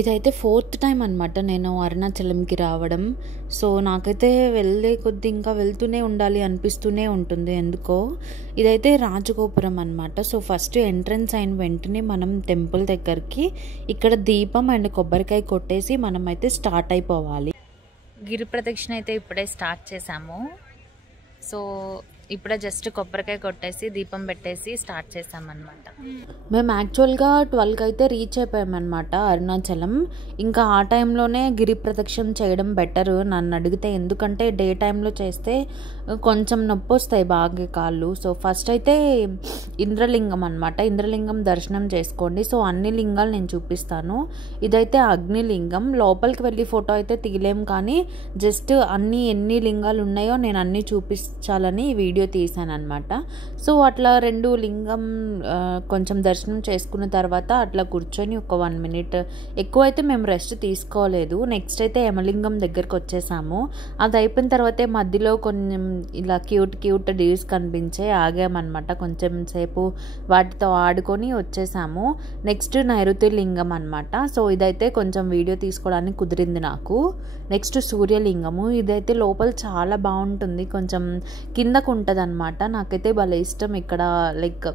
ఇదైతే 4th time అనమాట నేను అరుణాచలంకి రావడం. సో, నాకైతే వెళ్ళే కొద్దీ ఇంకా వెళ్తూనే ఉండాలి అనిపిస్తూనే ఉంటుంది ఎందుకో. ఇదైతే రాజగోపురం అనమాట. సో, ఫస్ట్ ఎంట్రన్స్ అయిన వెంటనే మనం టెంపుల్ దగ్గరికి ఇక్కడ దీపం అండ్ కొబ్బరికాయ కొట్టేసి మనమైతే స్టార్ట్ అయిపోవాలి. గిరి ప్రదక్షిణ అయితే ఇప్పుడే స్టార్ట్ చేసాము. సో, ఇప్పుడే జస్ట్ కొబ్బరికాయ కొట్టేసి దీపం పెట్టేసి స్టార్ట్ చేసామన్నమాట. మేము యాక్చువల్గా 12కి అయితే రీచ్ అయిపోయామన్నమాట అరుణాచలం. ఇంకా ఆ టైంలోనే గిరి ప్రదక్షిణ చేయడం బెటర్ నన్ను అడిగితే, ఎందుకంటే డే టైంలో చేస్తే కొంచెం నొప్పి వస్తాయి బాగా కాళ్ళు. సో, ఫస్ట్ అయితే ఇంద్రలింగం అనమాట. ఇంద్రలింగం దర్శనం చేసుకోండి. సో, అన్ని లింగాలు నేను చూపిస్తాను. ఇదైతే అగ్నిలింగం. లోపలికి వెళ్ళి ఫోటో అయితే తీయలేం, కానీ జస్ట్ ఎన్ని లింగాలు ఉన్నాయో నేను అన్నీ చూపించాలని వీడియో తీసాను అనమాట. సో, అట్లా 2 లింగం కొంచెం దర్శనం చేసుకున్న తర్వాత అట్లా కూర్చొని ఒక 1 మినిట్, ఎక్కువ అయితే మేము రెస్ట్ తీసుకోలేదు. నెక్స్ట్ అయితే యమలింగం దగ్గరకు వచ్చేసాము. అది అయిపోయిన తర్వాతే మధ్యలో కొంచెం ఇలా క్యూట్ డీవ్స్ కనిపించే ఆగామన్నమాట. కొంచెం సేపు వాటితో ఆడుకొని వచ్చేసాము. నెక్స్ట్ నైరుతి లింగం అనమాట. సో, ఇదైతే కొంచెం వీడియో తీసుకోవడానికి కుదిరింది నాకు. నెక్స్ట్ సూర్యలింగము. ఇదైతే లోపల చాలా బాగుంటుంది, కొంచెం కిందకు ఉంటుంది అనమాట. నాకైతే భలే ఇష్టం ఇక్కడ, లైక్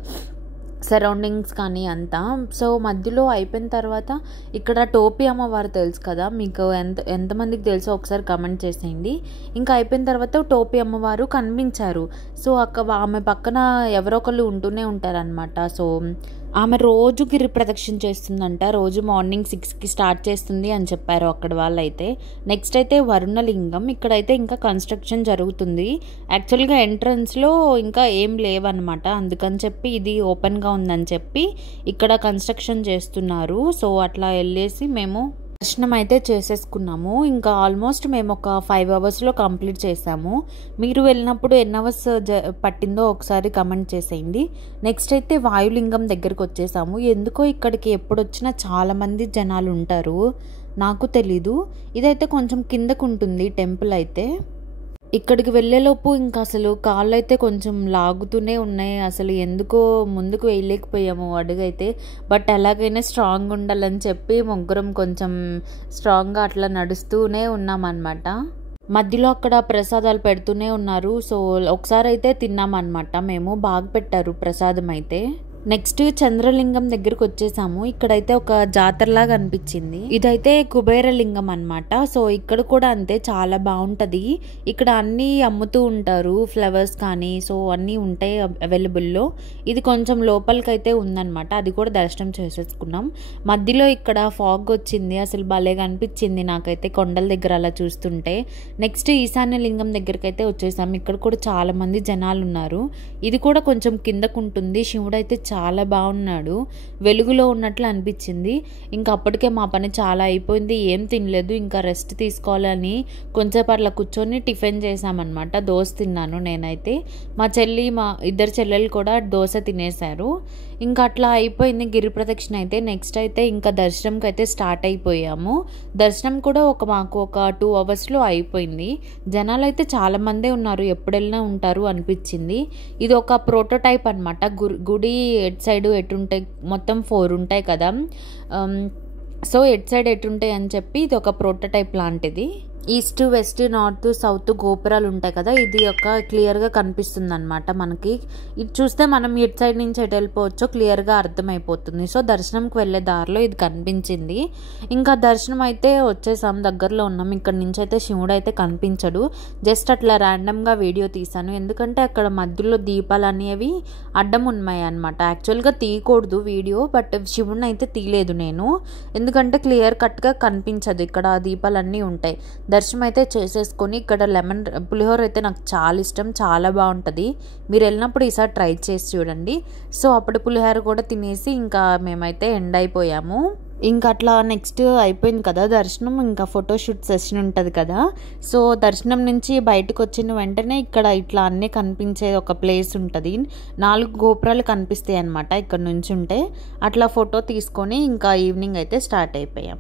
సరౌండింగ్స్ కానీ అంతా. సో, మధ్యలో అయిపోయిన తర్వాత ఇక్కడ టోపీ అమ్మవారు తెలుసు కదా మీకు, ఎంతమందికి తెలుసో ఒకసారి కమెంట్ చేసేయండి. ఇంకా అయిపోయిన తర్వాత టోపీ అమ్మవారు కనిపించారు. సో, ఆమె పక్కన ఎవరో ఒకళ్ళు ఉంటూనే ఉంటారనమాట. సో, ఆమె రోజు గిరి ప్రదక్షిణ చేస్తుందంట. రోజు మార్నింగ్ 6కి స్టార్ట్ చేస్తుంది అని చెప్పారు అక్కడ వాళ్ళైతే. నెక్స్ట్ అయితే వరుణలింగం. ఇక్కడైతే ఇంకా కన్స్ట్రక్షన్ జరుగుతుంది. యాక్చువల్గా ఎంట్రన్స్లో ఇంకా ఏం లేవన్నమాట. అందుకని చెప్పి ఇది ఓపెన్గా ఉందని చెప్పి ఇక్కడ కన్స్ట్రక్షన్ చేస్తున్నారు. సో, అట్లా వెళ్ళేసి మేము దర్శనం అయితే చేసేసుకున్నాము. ఇంకా ఆల్మోస్ట్ మేము ఒక 5 అవర్స్లో కంప్లీట్ చేసాము. మీరు వెళ్ళినప్పుడు ఎన్ని అవర్స్ పట్టిందో ఒకసారి కమెంట్ చేసేయండి. నెక్స్ట్ అయితే వాయులింగం దగ్గరికి వచ్చేసాము. ఎందుకో ఇక్కడికి ఎప్పుడు వచ్చినా చాలామంది జనాలు ఉంటారు, నాకు తెలీదు. ఇదైతే కొంచెం కిందకు ఉంటుంది టెంపుల్ అయితే. ఇక్కడికి వెళ్ళేలోపు ఇంకా అసలు కాళ్ళు అయితే కొంచెం లాగుతూనే ఉన్నాయి. అసలు ఎందుకో ముందుకు వేయలేకపోయాము అడుగైతే. బట్ ఎలాగైనా స్ట్రాంగ్ ఉండాలని చెప్పి ముగ్గురం కొంచెం స్ట్రాంగ్గా అట్లా నడుస్తూనే ఉన్నామన్నమాట. మధ్యలో అక్కడ ప్రసాదాలు పెడుతూనే ఉన్నారు. సో, ఒకసారి అయితే తిన్నామన్నమాట మేము. బాగా పెట్టారు ప్రసాదం అయితే. నెక్స్ట్ చంద్రలింగం దగ్గరకు వచ్చేసాము. ఇక్కడైతే ఒక జాతరలాగా అనిపించింది. ఇదైతే కుబేరలింగం అనమాట. సో, ఇక్కడ కూడా అంతే, చాలా బాగుంటుంది. ఇక్కడ అన్నీ అమ్ముతూ ఉంటారు, ఫ్లవర్స్ కానీ. సో, అన్నీ ఉంటాయి అవైలబుల్లో. ఇది కొంచెం లోపలికైతే ఉందన్నమాట. అది కూడా దర్శనం చేసేసుకున్నాం. మధ్యలో ఇక్కడ ఫాగ్ వచ్చింది, అసలు భలేగా అనిపించింది నాకైతే కొండల దగ్గర అలా చూస్తుంటే. నెక్స్ట్ ఈశాన్య లింగం దగ్గరికి అయితే వచ్చేసాము. ఇక్కడ కూడా చాలా మంది జనాలు ఉన్నారు. ఇది కూడా కొంచెం కిందకు ఉంటుంది. శివుడు అయితే చాలా బాగున్నాడు, వెలుగులో ఉన్నట్లు అనిపించింది. ఇంకా అప్పటికే మా పని చాలా అయిపోయింది, ఏం తినలేదు. ఇంకా రెస్ట్ తీసుకోవాలని కొంచెంసేపు అట్లా కూర్చొని టిఫిన్ చేసామన్నమాట. దోశ తిన్నాను నేనైతే. మా ఇద్దరు చెల్లెలు కూడా దోశ తినేశారు. ఇంకా అట్లా అయిపోయింది గిరి ప్రదక్షిణ అయితే. నెక్స్ట్ అయితే ఇంకా దర్శనంకి అయితే స్టార్ట్ అయిపోయాము. దర్శనం కూడా మాకు ఒక 2 అవర్స్లో అయిపోయింది. జనాలు అయితే చాలా మందే ఉన్నారు, ఎప్పుడు వెళ్ళినా ఉంటారు అనిపించింది. ఇది ఒక ప్రోటోటైప్ అనమాట. గుడి ఎట్ సైడ్ ఎటుంటాయి, మొత్తం 4 ఉంటాయి కదా. సో, ఎట్ సైడ్ ఎటుంటాయి అని చెప్పి ఇది ఒక ప్రోటోటైప్ లాంటిది. ఈస్ట్, వెస్ట్, నార్త్, సౌత్ గోపురాలు ఉంటాయి కదా, ఇది ఒక క్లియర్గా కనిపిస్తుంది అనమాట మనకి. ఇది చూస్తే మనం ఇటు సైడ్ నుంచి ఎటు వెళ్ళిపోవచ్చో క్లియర్గా అర్థమైపోతుంది. సో, దర్శనంకి వెళ్ళే దారిలో ఇది కనిపించింది. ఇంకా దర్శనం అయితే వచ్చేసాం, దగ్గరలో ఉన్నాం. ఇక్కడ నుంచి అయితే శివుడు అయితే కనిపించడు. జస్ట్ అట్లా ర్యాండమ్గా వీడియో తీసాను, ఎందుకంటే అక్కడ మధ్యలో దీపాలు అనేవి అడ్డం ఉన్నాయి అనమాట. యాక్చువల్గా తీయకూడదు వీడియో, బట్ శివుడిని అయితే తీయలేదు నేను, ఎందుకంటే క్లియర్ కట్గా కనిపించదు. ఇక్కడ దీపాలన్నీ ఉంటాయి. దర్శనం అయితే చేసేసుకొని ఇక్కడ లెమన్ పులిహోర అయితే నాకు చాలా ఇష్టం, చాలా బాగుంటుంది. మీరు వెళ్ళినప్పుడు ఈసారి ట్రై చేసి చూడండి. సో, అప్పుడు పులిహోర కూడా తినేసి ఇంకా మేమైతే ఎండ్ అయిపోయాము. ఇంకా అట్లా నెక్స్ట్ అయిపోయింది కదా దర్శనం. ఇంకా ఫోటోషూట్ సెషన్ ఉంటుంది కదా. సో, దర్శనం నుంచి బయటకు వచ్చిన వెంటనే ఇక్కడ ఇట్లా అన్నీ కనిపించే ఒక ప్లేస్ ఉంటుంది. 4 గోపురాలు కనిపిస్తాయి అనమాట ఇక్కడ నుంచి ఉంటే. అట్లా ఫోటో తీసుకొని ఇంకా ఈవినింగ్ అయితే స్టార్ట్ అయిపోయాం.